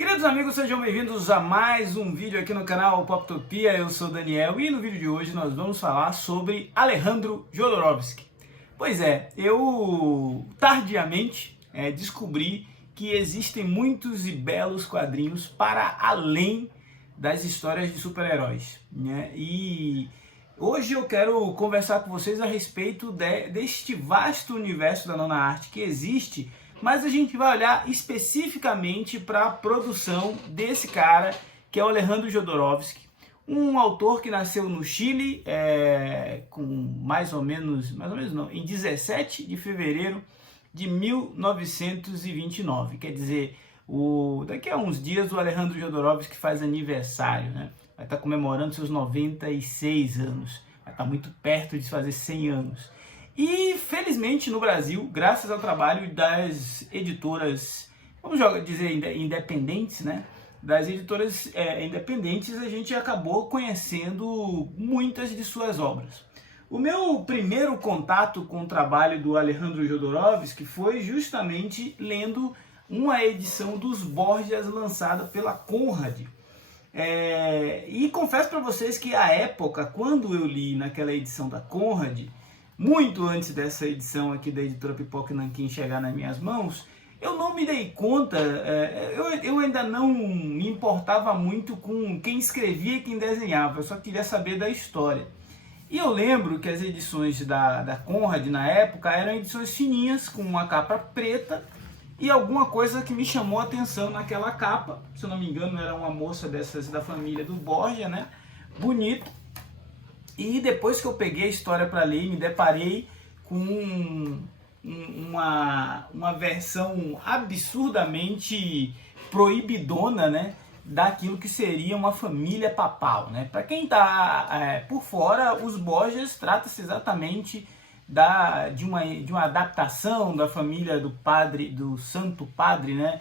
Queridos amigos, sejam bem-vindos a mais um vídeo aqui no canal Poptopia. Eu sou o Daniel e no vídeo de hoje nós vamos falar sobre Alejandro Jodorowsky. Pois é, eu tardiamente descobri que existem muitos e belos quadrinhos para além das histórias de super-heróis, né? E hoje eu quero conversar com vocês a respeito deste vasto universo da nona arte que existe, mas a gente vai olhar especificamente para a produção desse cara, que é o Alejandro Jodorowsky, um autor que nasceu no Chile com mais ou menos não, em 17 de fevereiro de 1929. Quer dizer, daqui a uns dias o Alejandro Jodorowsky faz aniversário, né? Vai estar comemorando seus 96 anos, vai estar muito perto de fazer 100 anos. E felizmente no Brasil, graças ao trabalho das editoras, vamos dizer independentes, né? Das editoras independentes, a gente acabou conhecendo muitas de suas obras. O meu primeiro contato com o trabalho do Alejandro Jodorowsky foi justamente lendo uma edição dos Borgias lançada pela Conrad. E confesso para vocês que à época, quando eu li naquela edição da Conrad, muito antes dessa edição aqui da editora Pipoca e Nanquim chegar nas minhas mãos, eu não me dei conta, eu ainda não me importava muito com quem escrevia e quem desenhava, eu só queria saber da história. E eu lembro que as edições da Conrad na época eram edições fininhas, com uma capa preta e alguma coisa que me chamou a atenção naquela capa. Se eu não me engano, era uma moça dessas da família do Borgia, né? Bonito. E depois que eu peguei a história para ler, me deparei com uma versão absurdamente proibidona, né, daquilo que seria uma família papal, né? Para quem está por fora, os Borgias trata-se exatamente de uma adaptação da família do Santo Padre, né?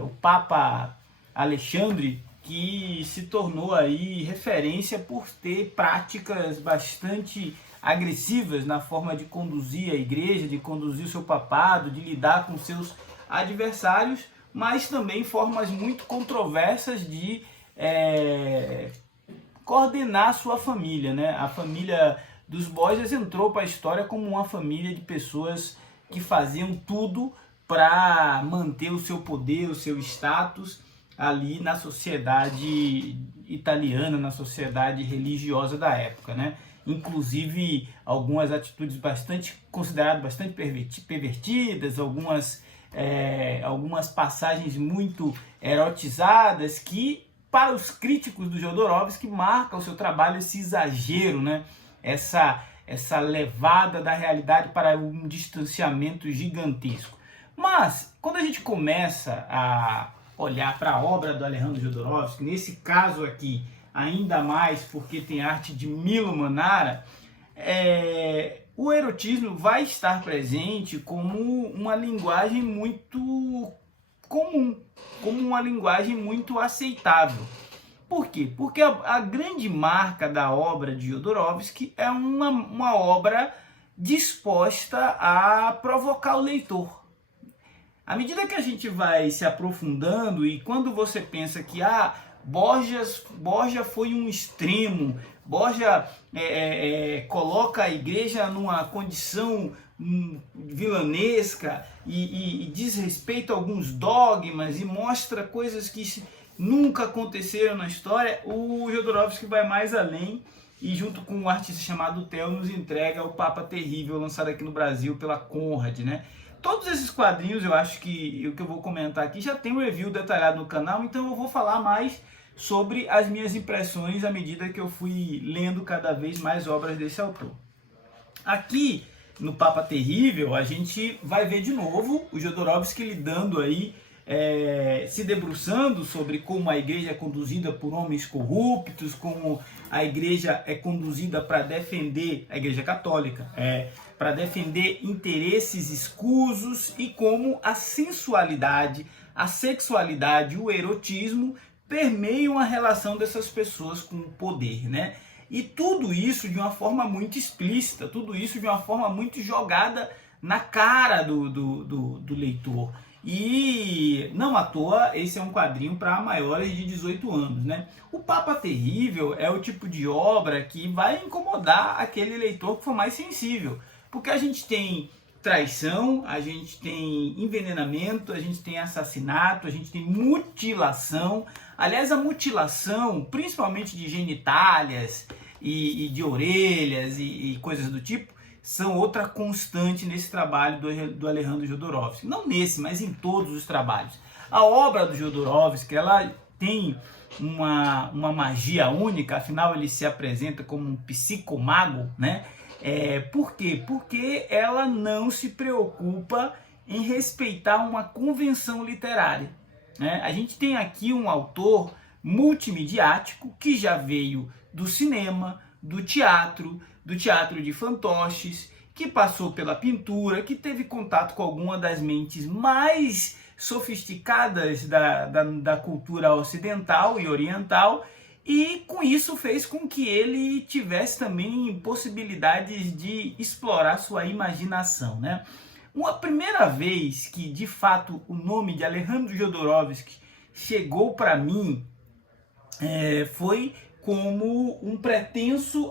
O Papa Alexandre, que se tornou aí referência por ter práticas bastante agressivas na forma de conduzir a igreja, de conduzir o seu papado, de lidar com seus adversários, mas também formas muito controversas de coordenar sua família, né? A família dos Borgias entrou para a história como uma família de pessoas que faziam tudo para manter o seu poder, o seu status ali na sociedade italiana, na sociedade religiosa da época, né? Inclusive algumas atitudes consideradas bastante pervertidas, algumas passagens muito erotizadas que, para os críticos do Jodorowsky, marca o seu trabalho esse exagero, né? Essa levada da realidade para um distanciamento gigantesco. Mas quando a gente começa a olhar para a obra do Alejandro Jodorowsky, nesse caso aqui, ainda mais porque tem arte de Milo Manara, o erotismo vai estar presente como uma linguagem muito comum, como uma linguagem muito aceitável. Por quê? Porque a grande marca da obra de Jodorowsky é uma obra disposta a provocar o leitor. À medida que a gente vai se aprofundando e quando você pensa que Borgia foi um extremo, Borgia coloca a igreja numa condição vilanesca e desrespeita alguns dogmas e mostra coisas que nunca aconteceram na história, o Jodorowsky vai mais além e junto com um artista chamado Theo nos entrega o Papa Terrível, lançado aqui no Brasil pela Conrad, né? Todos esses quadrinhos, eu acho que o que eu vou comentar aqui já tem um review detalhado no canal, então eu vou falar mais sobre as minhas impressões à medida que eu fui lendo cada vez mais obras desse autor. Aqui no Papa Terrível, a gente vai ver de novo o Jodorowsky lidando aí, se debruçando sobre como a igreja é conduzida por homens corruptos, como a igreja é conduzida para defender, a igreja católica, para defender interesses escusos e como a sensualidade, a sexualidade, o erotismo permeiam a relação dessas pessoas com o poder, né? E tudo isso de uma forma muito explícita, tudo isso de uma forma muito jogada na cara do leitor. E não à toa, esse é um quadrinho para maiores de 18 anos, né? O Papa Terrível é o tipo de obra que vai incomodar aquele leitor que for mais sensível, porque a gente tem traição, a gente tem envenenamento, a gente tem assassinato, a gente tem mutilação. Aliás, a mutilação, principalmente de genitálias e de orelhas e coisas do tipo, são outra constante nesse trabalho do Alejandro Jodorowsky. Não nesse, mas em todos os trabalhos. A obra do Jodorowsky, ela tem uma magia única, afinal ele se apresenta como um psicomago, né? Por quê? Porque ela não se preocupa em respeitar uma convenção literária, né? A gente tem aqui um autor multimediático que já veio do cinema, do teatro de fantoches, que passou pela pintura, que teve contato com alguma das mentes mais sofisticadas da cultura ocidental e oriental, e com isso fez com que ele tivesse também possibilidades de explorar sua imaginação, né? Uma primeira vez que, de fato, o nome de Alejandro Jodorowsky chegou para mim foi como um pretenso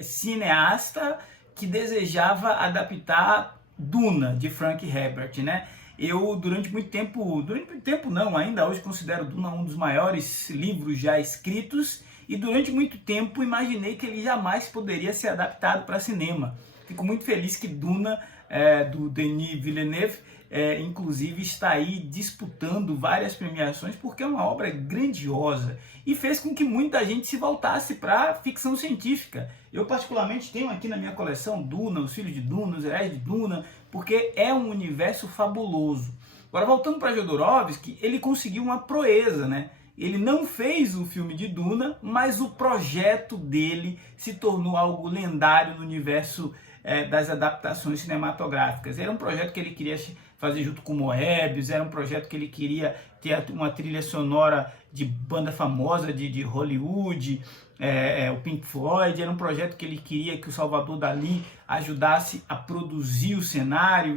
cineasta que desejava adaptar Duna, de Frank Herbert, né? Eu, durante muito tempo não, ainda hoje considero Duna um dos maiores livros já escritos, e durante muito tempo imaginei que ele jamais poderia ser adaptado para cinema. Fico muito feliz que Duna, do Denis Villeneuve, inclusive está aí disputando várias premiações, porque é uma obra grandiosa e fez com que muita gente se voltasse para a ficção científica. Eu particularmente tenho aqui na minha coleção Duna, Os Filhos de Duna, Os Heróis de Duna, porque é um universo fabuloso. Agora, voltando para Jodorowsky, ele conseguiu uma proeza, né? Ele não fez o filme de Duna, mas o projeto dele se tornou algo lendário no universo das adaptações cinematográficas. Era um projeto que ele queria fazer junto com Moebius, era um projeto que ele queria ter uma trilha sonora de banda famosa de Hollywood, o Pink Floyd. Era um projeto que ele queria que o Salvador Dalí ajudasse a produzir o cenário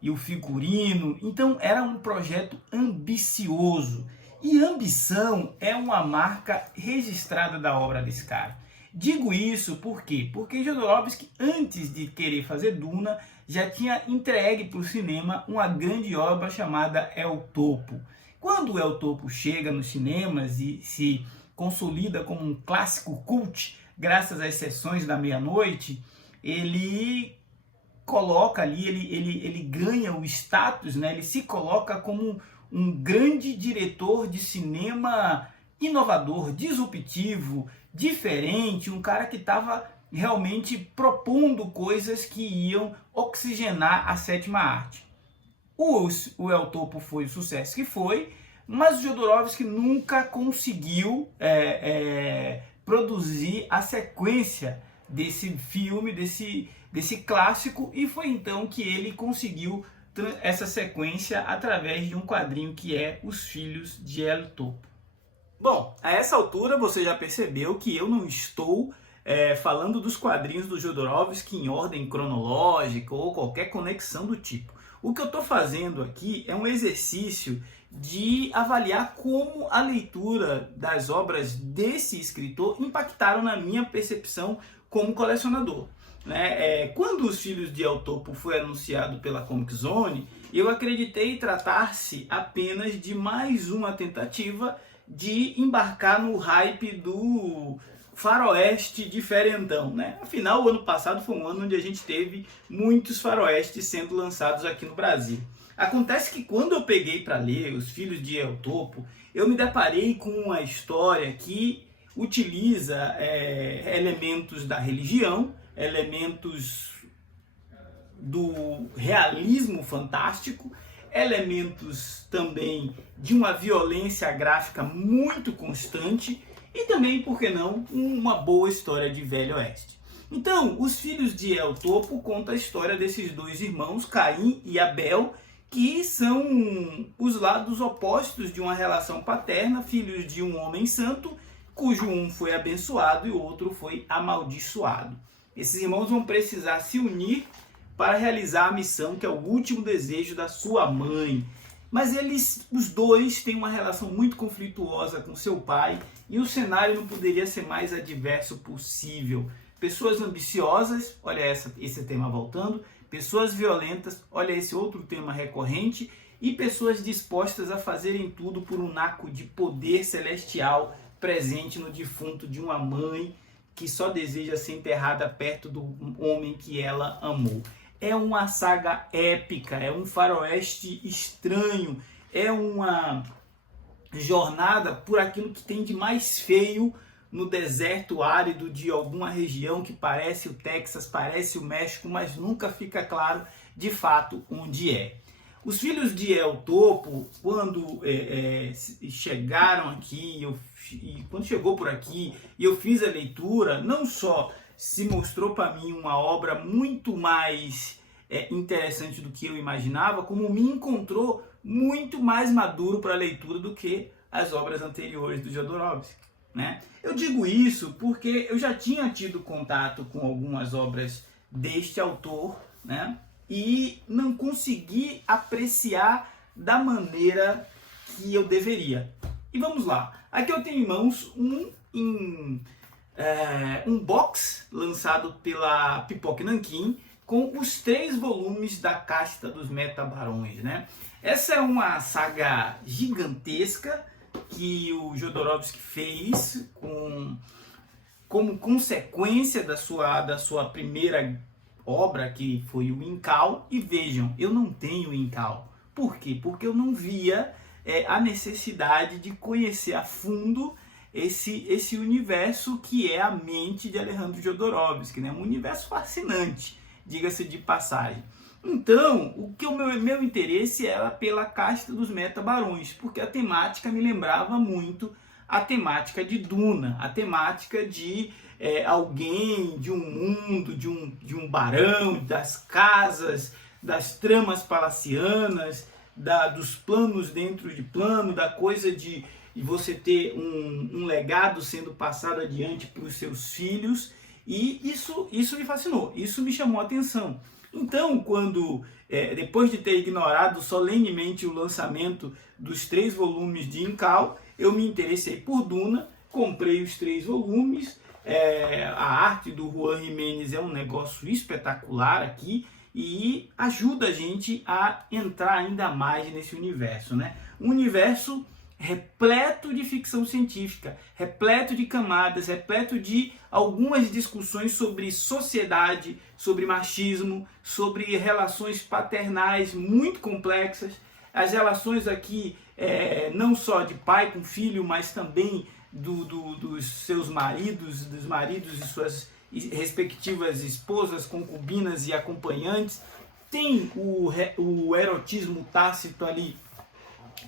e o figurino. Então era um projeto ambicioso. E ambição é uma marca registrada da obra desse cara. Digo isso por quê? Porque Jodorowsky, antes de querer fazer Duna, já tinha entregue para o cinema uma grande obra chamada El Topo. Quando El Topo chega nos cinemas e se consolida como um clássico cult, graças às sessões da meia-noite, ele coloca ali, ele ganha o status, né? Ele se coloca como um grande diretor de cinema inovador, disruptivo, diferente, um cara que estava realmente propondo coisas que iam oxigenar a sétima arte. O El Topo foi o sucesso que foi, mas o Jodorowsky nunca conseguiu produzir a sequência desse filme, desse clássico, e foi então que ele conseguiu essa sequência através de um quadrinho que é Os Filhos de El Topo. Bom, a essa altura você já percebeu que eu não estou falando dos quadrinhos do Jodorowsky em ordem cronológica ou qualquer conexão do tipo. O que eu estou fazendo aqui é um exercício de avaliar como a leitura das obras desse escritor impactaram na minha percepção como colecionador. Quando Os Filhos de El Topo foi anunciado pela Comic Zone, eu acreditei tratar-se apenas de mais uma tentativa de embarcar no hype do faroeste diferentão, né? Afinal, o ano passado foi um ano onde a gente teve muitos faroestes sendo lançados aqui no Brasil. Acontece que quando eu peguei para ler Os Filhos de El Topo, eu me deparei com uma história que utiliza elementos da religião, elementos do realismo fantástico, elementos também de uma violência gráfica muito constante e também, por que não, uma boa história de Velho Oeste. Então, Os Filhos de El Topo conta a história desses dois irmãos, Caim e Abel, que são os lados opostos de uma relação paterna, filhos de um homem santo, cujo um foi abençoado e o outro foi amaldiçoado. Esses irmãos vão precisar se unir para realizar a missão que é o último desejo da sua mãe. Mas os dois têm uma relação muito conflituosa com seu pai e o cenário não poderia ser mais adverso possível. Pessoas ambiciosas, olha esse tema voltando, pessoas violentas, olha esse outro tema recorrente, e pessoas dispostas a fazerem tudo por um naco de poder celestial presente no defunto de uma mãe que só deseja ser enterrada perto do homem que ela amou. É uma saga épica, é um faroeste estranho, é uma jornada por aquilo que tem de mais feio no deserto árido de alguma região que parece o Texas, parece o México, mas nunca fica claro de fato onde é. Os filhos de El Topo, quando chegaram aqui, quando chegou por aqui e eu fiz a leitura, não só se mostrou para mim uma obra muito mais interessante do que eu imaginava, como me encontrou muito mais maduro para a leitura do que as obras anteriores do Jodorowsky, né? Eu digo isso porque eu já tinha tido contato com algumas obras deste autor, né? E não consegui apreciar da maneira que eu deveria. E vamos lá. Aqui eu tenho em mãos um box lançado pela Pipoca Nanquim com os 3 volumes da Casta dos Metabarões, né? Essa é uma saga gigantesca que o Jodorowsky fez como consequência da sua primeira obra, que foi o Incal. E vejam, eu não tenho Incal. Por quê? Porque eu não via a necessidade de conhecer a fundo esse universo que é a mente de Alejandro Jodorowsky, né? Um universo fascinante, diga-se de passagem. Então, o meu interesse era pela Casta dos Metabarões, porque a temática me lembrava muito a temática de Duna, a temática de alguém, de um mundo, de um barão, das casas, das tramas palacianas, dos planos dentro de plano, da coisa de você ter um legado sendo passado adiante para os seus filhos, e isso me fascinou, isso me chamou a atenção. Então, quando, depois de ter ignorado solenemente o lançamento dos 3 volumes de Incal, eu me interessei por Duna, comprei os 3 volumes, a arte do Juan Jiménez é um negócio espetacular aqui, e ajuda a gente a entrar ainda mais nesse universo, né? Um universo repleto de ficção científica, repleto de camadas, repleto de algumas discussões sobre sociedade, sobre machismo, sobre relações paternais muito complexas. As relações aqui não só de pai com filho, mas também dos seus maridos, dos maridos e suas respectivas esposas, concubinas e acompanhantes. Tem o erotismo tácito ali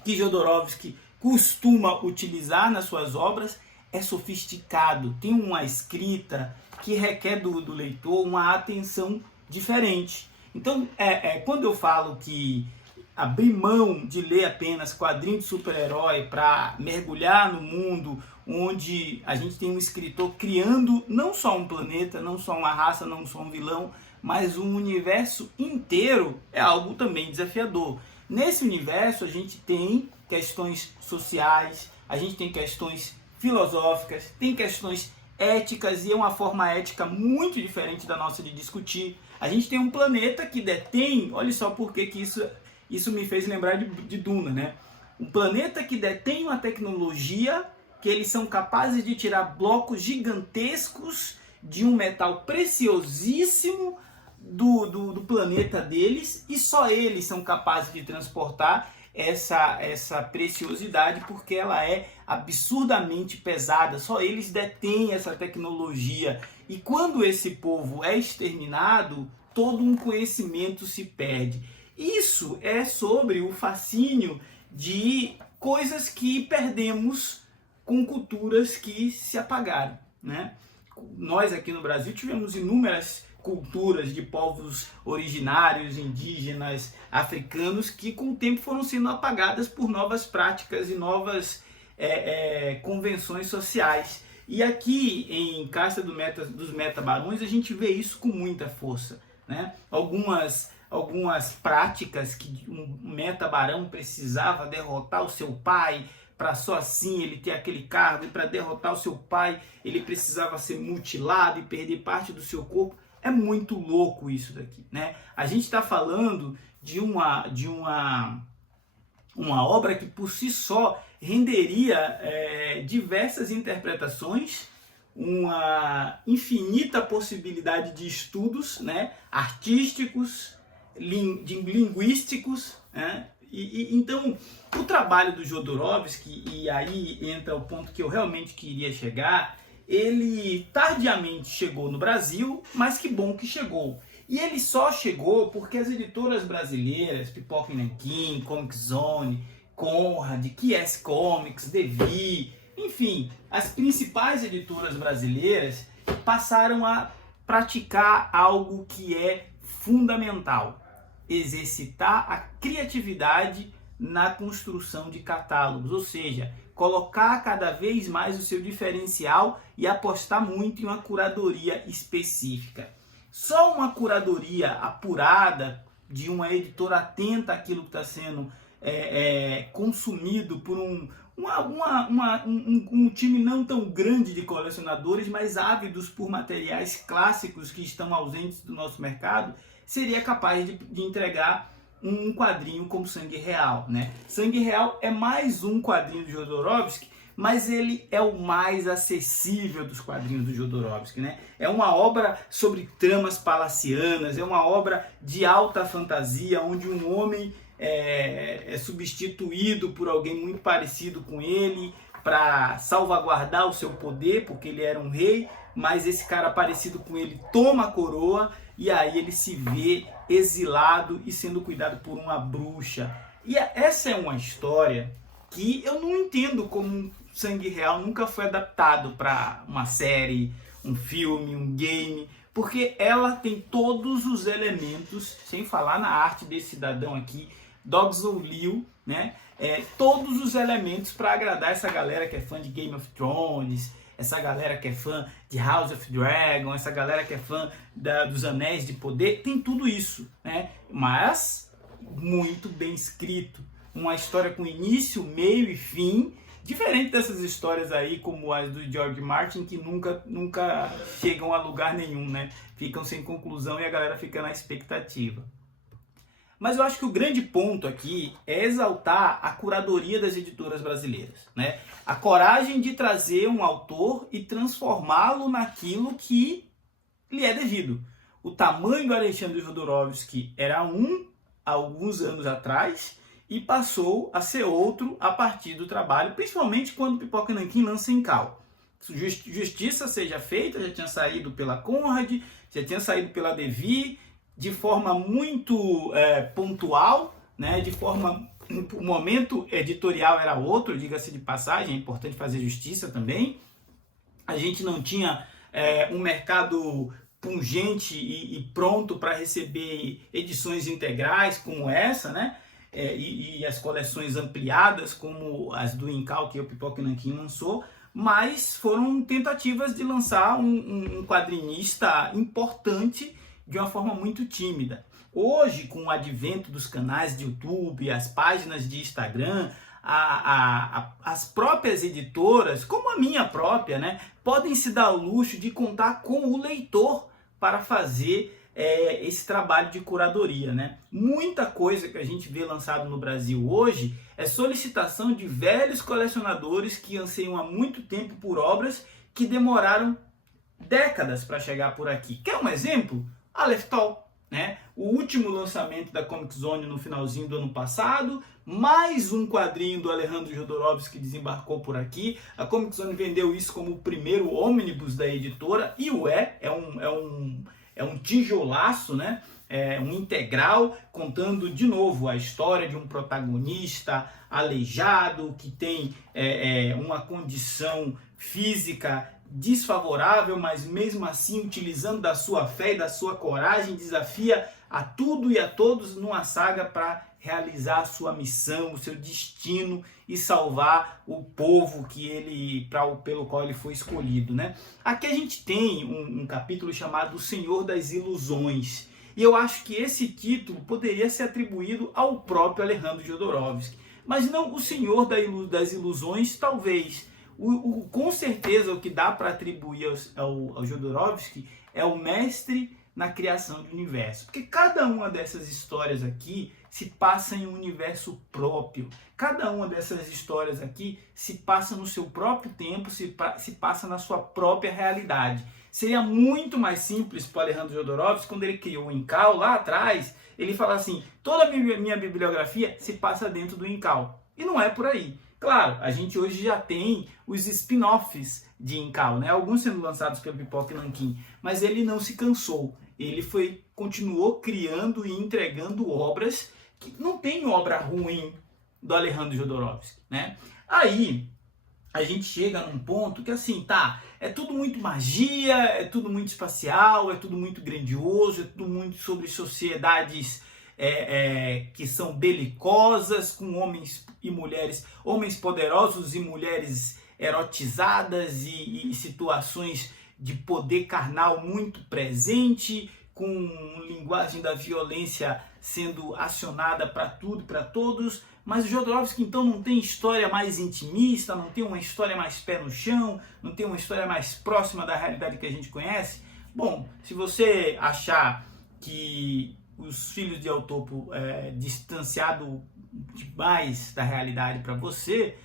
que Jodorowsky costuma utilizar nas suas obras. É sofisticado, tem uma escrita que requer do leitor uma atenção diferente. Então, quando eu falo que abrir mão de ler apenas quadrinho de super-herói para mergulhar no mundo onde a gente tem um escritor criando não só um planeta, não só uma raça, não só um vilão, mas um universo inteiro, é algo também desafiador. Nesse universo a gente tem questões sociais, a gente tem questões filosóficas, tem questões éticas, e é uma forma ética muito diferente da nossa de discutir. A gente tem um planeta que detém, olha só por que isso me fez lembrar de Duna, né? Um planeta que detém uma tecnologia que eles são capazes de tirar blocos gigantescos de um metal preciosíssimo do planeta deles, e só eles são capazes de transportar essa preciosidade, porque ela é absurdamente pesada. Só eles detêm essa tecnologia, e quando esse povo é exterminado, todo um conhecimento se perde. Isso é sobre o fascínio de coisas que perdemos com culturas que se apagaram, né? Nós aqui no Brasil tivemos inúmeras culturas de povos originários, indígenas, africanos, que com o tempo foram sendo apagadas por novas práticas e novas convenções sociais. E aqui em Casta dos Metabarões a gente vê isso com muita força, né? Algumas práticas que um meta-barão precisava derrotar o seu pai, para só assim ele ter aquele cargo, e para derrotar o seu pai ele precisava ser mutilado e perder parte do seu corpo. É muito louco isso daqui, né? A gente está falando de uma obra que por si só renderia diversas interpretações, uma infinita possibilidade de estudos, né, artísticos, linguísticos, né? Então, o trabalho do Jodorowsky, e aí entra o ponto que eu realmente queria chegar, ele tardiamente chegou no Brasil, mas que bom que chegou. E ele só chegou porque as editoras brasileiras, Pipoca e Nanquim, Comic Zone, Conrad, QS Comics, Devi, enfim, as principais editoras brasileiras passaram a praticar algo que é fundamental: exercitar a criatividade na construção de catálogos, ou seja, colocar cada vez mais o seu diferencial e apostar muito em uma curadoria específica. Só uma curadoria apurada, de uma editora atenta àquilo que está sendo consumido por um time não tão grande de colecionadores, mas ávidos por materiais clássicos que estão ausentes do nosso mercado, seria capaz de entregar um quadrinho como Sangue Real, né? Sangue Real é mais um quadrinho do Jodorowsky, mas ele é o mais acessível dos quadrinhos do Jodorowsky, né? É uma obra sobre tramas palacianas, é uma obra de alta fantasia, onde um homem é substituído por alguém muito parecido com ele para salvaguardar o seu poder, porque ele era um rei, mas esse cara parecido com ele toma a coroa e aí ele se vê exilado e sendo cuidado por uma bruxa. E essa é uma história que eu não entendo como Sangue Real nunca foi adaptado para uma série, um filme, um game, porque ela tem todos os elementos, sem falar na arte desse cidadão aqui, Dogson Liu, né? Todos os elementos para agradar essa galera que é fã de Game of Thrones, essa galera que é fã de House of Dragon, essa galera que é fã dos Anéis de Poder, tem tudo isso, né? Mas muito bem escrito, uma história com início, meio e fim, diferente dessas histórias aí como as do George Martin, que nunca chegam a lugar nenhum, né? Ficam sem conclusão e a galera fica na expectativa. Mas eu acho que o grande ponto aqui é exaltar a curadoria das editoras brasileiras, né? A coragem de trazer um autor e transformá-lo naquilo que lhe é devido. O tamanho do Alexandre Jodorowsky era um há alguns anos atrás e passou a ser outro a partir do trabalho, principalmente quando Pipoca e Nanquim lança em Cal. Justiça seja feita, já tinha saído pela Conrad, já tinha saído pela Devi, de forma muito pontual, né? O momento editorial era outro, diga-se de passagem, é importante fazer justiça também. A gente não tinha um mercado pungente e pronto para receber edições integrais como essa, né? E as coleções ampliadas como as do Incal que o Pipoca e Nanquim lançou, mas foram tentativas de lançar um quadrinista importante de uma forma muito tímida. Hoje, com o advento dos canais de YouTube, as páginas de Instagram, as próprias editoras, como a minha própria, né, podem se dar ao luxo de contar com o leitor para fazer esse trabalho de curadoria, né? Muita coisa que a gente vê lançado no Brasil hoje é solicitação de velhos colecionadores que anseiam há muito tempo por obras que demoraram décadas para chegar por aqui. Quer um exemplo? Aleph Tol, né? O último lançamento da Comic Zone no finalzinho do ano passado, mais um quadrinho do Alejandro Jodorowsky que desembarcou por aqui. A Comic Zone vendeu isso como o primeiro ônibus da editora, e é um tijolaço, né? Um integral, contando de novo a história de um protagonista aleijado, que tem uma condição física desfavorável, mas mesmo assim, utilizando da sua fé e da sua coragem, desafia a tudo e a todos numa saga para realizar a sua missão, o seu destino e salvar o povo pelo qual ele foi escolhido, né? Aqui a gente tem um capítulo chamado O Senhor das Ilusões. E eu acho que esse título poderia ser atribuído ao próprio Alejandro Jodorowsky, mas não o Senhor das Ilusões, talvez. Com certeza o que dá para atribuir ao Jodorowsky é o mestre na criação de universo, porque cada uma dessas histórias aqui se passa em um universo próprio, cada uma dessas histórias aqui se passa no seu próprio tempo, se passa na sua própria realidade. Seria muito mais simples para Alejandro Jodorowsky, quando ele criou o Incal lá atrás, ele fala assim, toda a minha bibliografia se passa dentro do Incal, e não é por aí. Claro, a gente hoje já tem os spin-offs de Incal, né? Alguns sendo lançados pelo Pipoca e Nanquim, mas ele não se cansou. Ele continuou criando e entregando obras que não tem obra ruim do Alejandro Jodorowsky, né? Aí a gente chega num ponto que assim, tá, é tudo muito magia, é tudo muito espacial, é tudo muito grandioso, é tudo muito sobre sociedades que são belicosas, com homens e mulheres, homens poderosos e mulheres erotizadas e situações de poder carnal muito presente, com linguagem da violência sendo acionada para tudo e para todos. Mas o Jodorowsky então não tem história mais intimista, não tem uma história mais pé no chão, não tem uma história mais próxima da realidade que a gente conhece? Bom, se você achar que Os Filhos de Eotopo distanciado demais da realidade para você,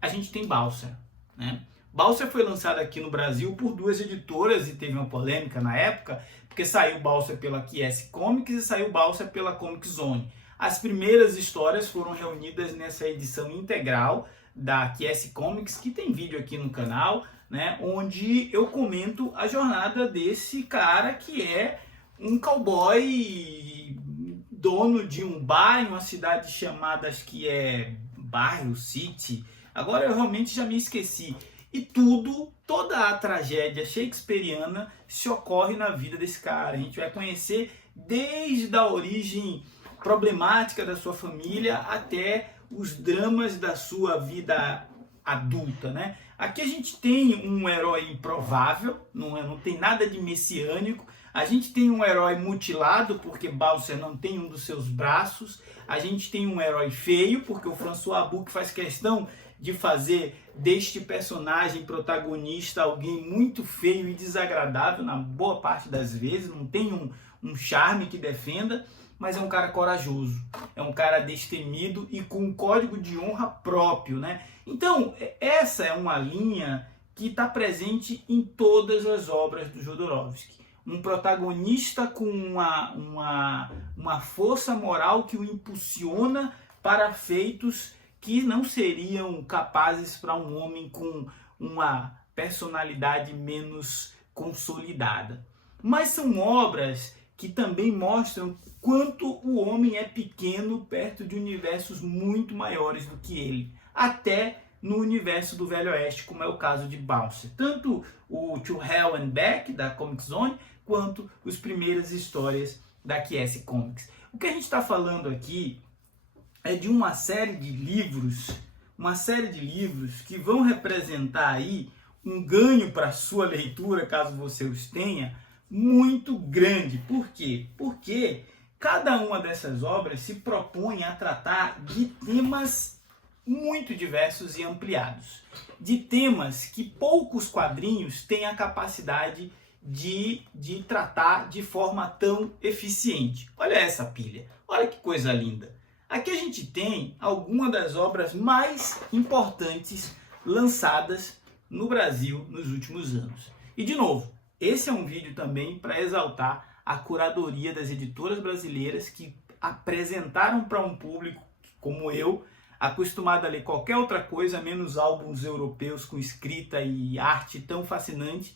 a gente tem Balser, né? Balser foi lançado aqui no Brasil por duas editoras e teve uma polêmica na época, porque saiu Balser pela QS Comics e saiu Balser pela Comic Zone. As primeiras histórias foram reunidas nessa edição integral da QS Comics, que tem vídeo aqui no canal, né, onde eu comento a jornada desse cara que é um cowboy dono de um bar em uma cidade chamada, acho que é Bairro City, agora eu realmente já me esqueci. E toda a tragédia shakespeariana se ocorre na vida desse cara. A gente vai conhecer desde a origem problemática da sua família até os dramas da sua vida adulta, né? Aqui a gente tem um herói improvável, não tem nada de messiânico. A gente tem um herói mutilado, porque Balser não tem um dos seus braços. A gente tem um herói feio, porque o François Abuc faz questão de fazer deste personagem protagonista alguém muito feio e desagradável na boa parte das vezes, não tem um charme que defenda, mas é um cara corajoso, é um cara destemido e com um código de honra próprio, né? Então, essa é uma linha que está presente em todas as obras do Jodorowsky. Um protagonista com uma força moral que o impulsiona para feitos que não seriam capazes para um homem com uma personalidade menos consolidada. Mas são obras que também mostram quanto o homem é pequeno perto de universos muito maiores do que ele, até no universo do Velho Oeste, como é o caso de Balser. Tanto o To Hell and Back, da Comic Zone, quanto as primeiras histórias da QS Comics. O que a gente está falando aqui é de uma série de livros que vão representar aí um ganho para a sua leitura, caso você os tenha, muito grande. Por quê? Porque cada uma dessas obras se propõe a tratar de temas muito diversos e ampliados, de temas que poucos quadrinhos têm a capacidade de tratar de forma tão eficiente. Olha essa pilha, olha que coisa linda. Aqui a gente tem algumas das obras mais importantes lançadas no Brasil nos últimos anos. E de novo, esse é um vídeo também para exaltar a curadoria das editoras brasileiras que apresentaram para um público como eu, acostumado a ler qualquer outra coisa, menos álbuns europeus com escrita e arte tão fascinante,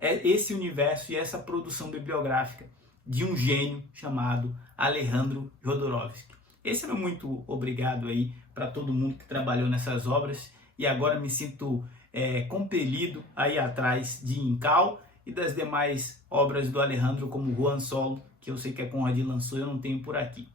esse universo e essa produção bibliográfica de um gênio chamado Alejandro Jodorowsky. Esse é meu muito obrigado aí para todo mundo que trabalhou nessas obras e agora me sinto compelido a ir atrás de Incal e das demais obras do Alejandro, como Juan Solo, que eu sei que a Conrad lançou e eu não tenho por aqui.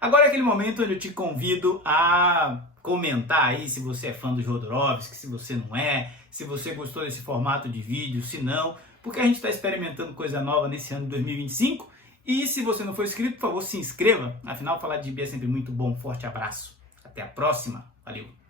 Agora é aquele momento onde eu te convido a comentar aí se você é fã do Jodorowsky, se você não é, se você gostou desse formato de vídeo, se não, porque a gente está experimentando coisa nova nesse ano de 2025 E se você não for inscrito, por favor, se inscreva. Afinal, falar de gibi é sempre muito bom. Forte abraço. Até a próxima. Valeu!